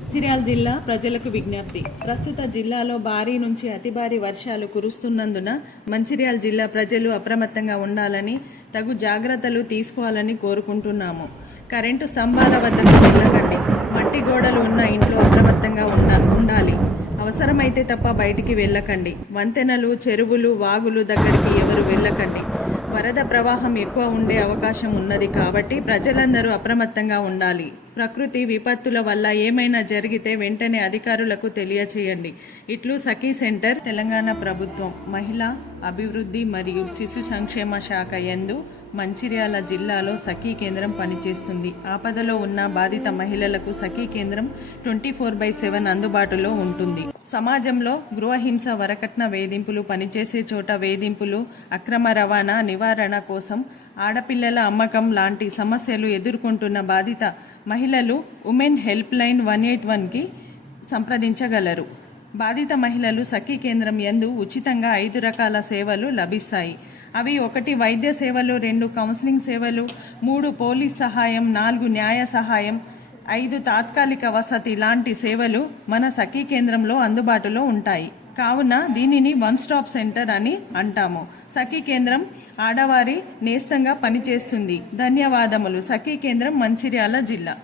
మంచిర్యాల జిల్లా ప్రజలకు విజ్ఞప్తి. ప్రస్తుత జిల్లాలో భారీ నుంచి అతి భారీ వర్షాలు కురుస్తున్నందున మంచిర్యాల జిల్లా ప్రజలు అప్రమత్తంగా ఉండాలని, తగు జాగ్రత్తలు తీసుకోవాలని కోరుకుంటున్నాము. కరెంటు స్తంభాల వద్దకు వెళ్ళకండి. మట్టి గోడలు ఉన్న ఇంట్లో అప్రమత్తంగా ఉండాలి. అవసరమైతే తప్ప బయటికి వెళ్ళకండి. వంతెనలు, చెరువులు, వాగులు దగ్గరికి ఎవరు వెళ్ళకండి. వరద ప్రవాహం ఎక్కువ ఉండే అవకాశం ఉన్నది కాబట్టి ప్రజలందరూ అప్రమత్తంగా ఉండాలి. ప్రకృతి విపత్తుల వల్ల ఏమైనా జరిగితే వెంటనే అధికారులకు తెలియచేయండి. ఇట్లు సఖీ సెంటర్, తెలంగాణ ప్రభుత్వం మహిళా అభివృద్ధి మరియు శిశు సంక్షేమ శాఖ యందు మంచిర్యాల జిల్లాలో సఖీ కేంద్రం పనిచేస్తుంది. ఆపదలో ఉన్న బాధిత మహిళలకు సఖీ కేంద్రం 24/7 అందుబాటులో ఉంటుంది. సమాజంలో గృహహింస, వరకట్న వేధింపులు, పనిచేసే చోట వేధింపులు, అక్రమ రవాణా నివారణ కోసం, ఆడపిల్లల అమ్మకం లాంటి సమస్యలు ఎదుర్కొంటున్న బాధిత మహిళలు ఉమెన్ హెల్ప్ లైన్ 181కి సంప్రదించగలరు. బాధిత మహిళలు సఖీ కేంద్రం యందు ఉచితంగా 5 రకాల సేవలు లభిస్తాయి. అవి 1 వైద్య సేవలు, 2 కౌన్సిలింగ్ సేవలు, 3 పోలీస్ సహాయం, 4 న్యాయ సహాయం, 5 తాత్కాలిక వసతి లాంటి సేవలు మన సఖీ కేంద్రంలో అందుబాటులో ఉంటాయి. కావున దీనిని వన్ స్టాప్ సెంటర్ అని అంటాము. సఖీ కేంద్రం ఆడవారి నేస్తంగా పనిచేస్తుంది. ధన్యవాదములు. సఖీ కేంద్రం, మంచిర్యాల జిల్లా.